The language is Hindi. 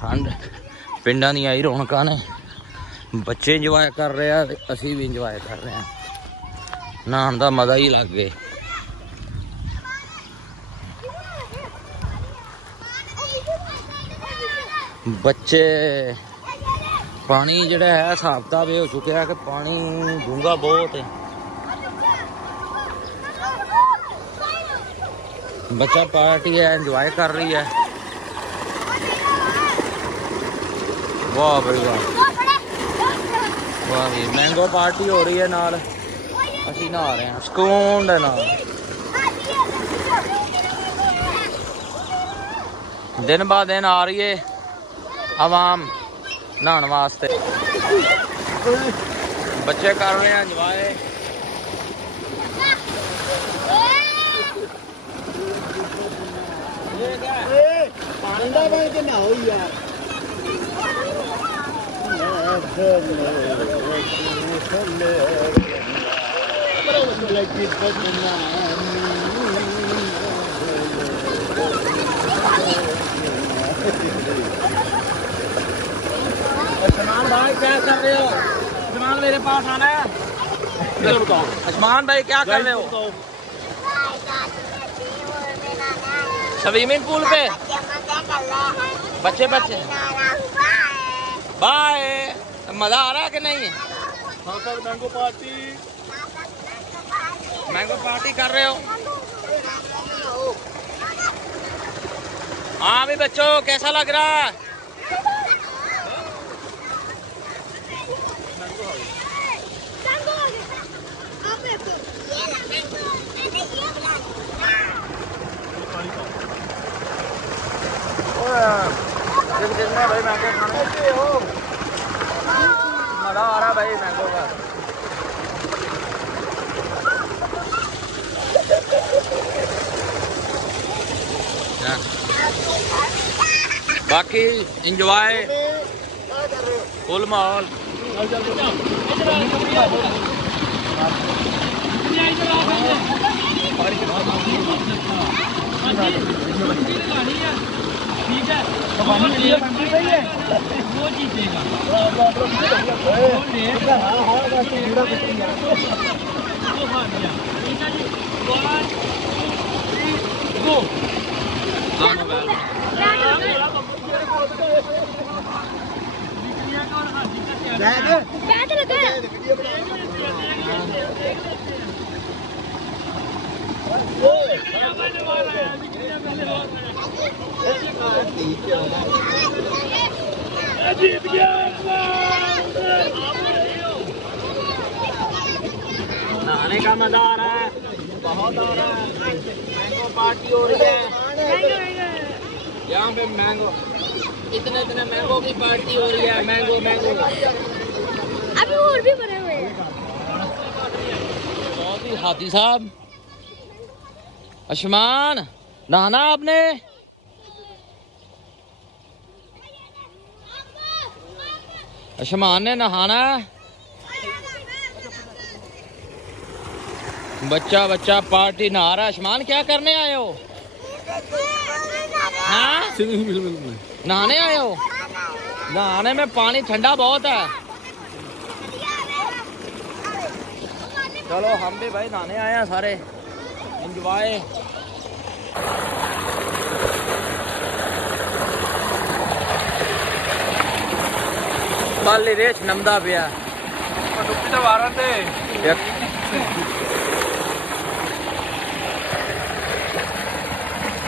ठंड पिंडां दी आई रौनकां ने, बच्चे इंजॉय कर रहे हैं, असी भी इंजॉय कर रहे हैं। नहान का मजा ही लग गए। बच्चे पानी जिहड़ा है हिसाब किताब हो चुका है कि पानी डूंगा बहुत है। बच्चा पार्टी है, एंजॉय कर रही है। वाह भाई वाह, वाह जी, मैंगो पार्टी हो रही है नाल, असी नहा रहे हैं सुकून दे नाल। दिन ब दिन आ रही है आवाम नहाने वास्ते, बच्चे कर रहे हैं एंजॉय। आसमान भाई क्या कर रहे हो? आसमान मेरे पास आना है। बताओ आसमान भाई क्या कर रहे हो? स्विमिंग पूल पे बच्चे बच्चे बाय, मजा आ रहा है कि नहीं? हाँ सर, मैंगो पार्टी कर रहे हो? हाँ भी बच्चों, कैसा लग रहा है? भाई मैंगो खाने हो, मजा आ रहा भाई मैंगो का। बाकी इंजॉय फुल माहौल। ठीक है, नहाने का मजा आ रहा है, बहुत आ रहा है। मैंगो पार्टी हो रही है यहाँ पे, मैंगो इतने इतने मैंगो की पार्टी हो रही है। मैंगो मैंगो अभी और भी बने हुए हैं। बहुत ही हाथी साहब। आसमान नहाना आपने? आसमान ने नहाना? बच्चा बच्चा पार्टी नहा रहा है। आसमान क्या करने आए हो? हाँ, नहाने आए हो? नहाने में पानी ठंडा बहुत है। चलो हम भी भाई नहाने आए हैं सारे, एंजॉय। बाली रेच नमदा पिया, तो